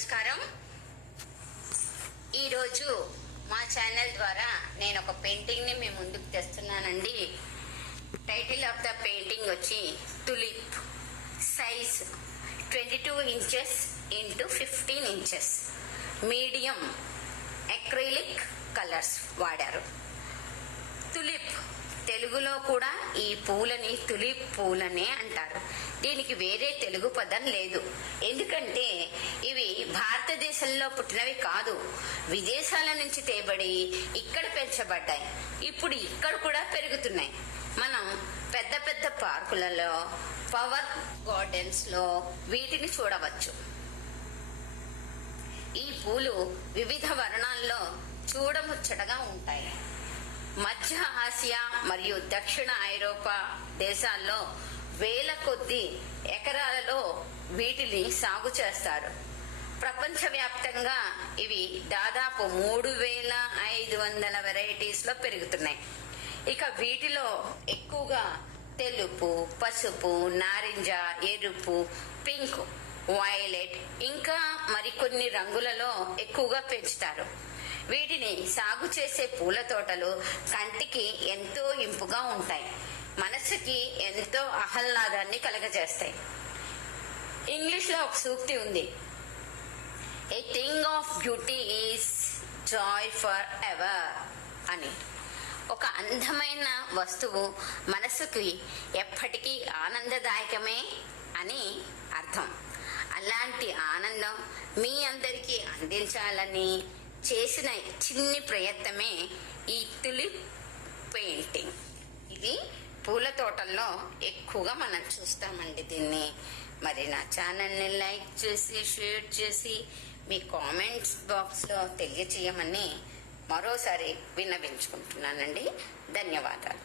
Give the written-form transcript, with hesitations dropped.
నమస్కారం. ఈరోజు మా ఛానల్ ద్వారా నేను ఒక పెయింటింగ్ని మీ ముందుకు తెస్తున్నానండి. టైటిల్ ఆఫ్ ద పెయింటింగ్ వచ్చి tulip. Size 22 inches into 15 inches. Medium acrylic colours వాడారు. తులిప్ తెలుగులో కూడా ఈ పూలని తులిప్ పూలనే అంటారు. దీనికి వేరే తెలుగు పదం లేదు. ఎందుకంటే ఇవి భారతదేశంలో పుట్టినవి కాదు, విదేశాల నుంచి తేబడి ఇక్కడ పెంచబడ్డాయి. ఇప్పుడు ఇక్కడ కూడా పెరుగుతున్నాయి. మనం పెద్ద పెద్ద పార్కులలో, పవర్ గార్డెన్స్ లో వీటిని చూడవచ్చు. ఈ పూలు వివిధ వర్ణాల్లో చూడముచ్చటగా ఉంటాయి. మధ్య ఆసియా మరియు దక్షిణ ఐరోపా దేశాల్లో వేల కొద్ది ఎకరాలలో వీటిని సాగు చేస్తారు. ప్రపంచవ్యాప్తంగా ఇవి దాదాపు 3500 వెరైటీస్ లో పెరుగుతున్నాయి. ఇక వీటిలో ఎక్కువగా తెలుపు, పసుపు, నారింజ, ఎరుపు, పింక్, వైలెట్ ఇంకా మరికొన్ని రంగులలో ఎక్కువగా పెంచుతారు. వీటిని సాగు చేసే పూల తోటలు కంటికి ఎంతో ఇంపుగా ఉంటాయి, మనసుకి ఎంతో ఆహ్లాదాన్ని కలగజేస్తాయి. ఇంగ్లీష్ లో ఒక సూక్తి ఉంది, a thing of beauty is Joy for ever అని. ఒక అందమైన వస్తువు మనసుకి ఎప్పటికీ ఆనందదాయకమే అని అర్థం. అలాంటి ఆనందం మీ అందరికీ అందించాలని చేసిన చిన్ని ప్రయత్నమే ఈ తులిప్ పెయింటింగ్. ఇది పూల తోటల్లో ఎక్కువగా మనం చూస్తామండి దీన్ని. మరి నా ఛానల్ని లైక్ చేసి, షేర్ చేసి, మీ కామెంట్స్ బాక్స్లో తెలియచేయమని మరోసారి విన్నవించుకుంటున్నానండి. ధన్యవాదాలు.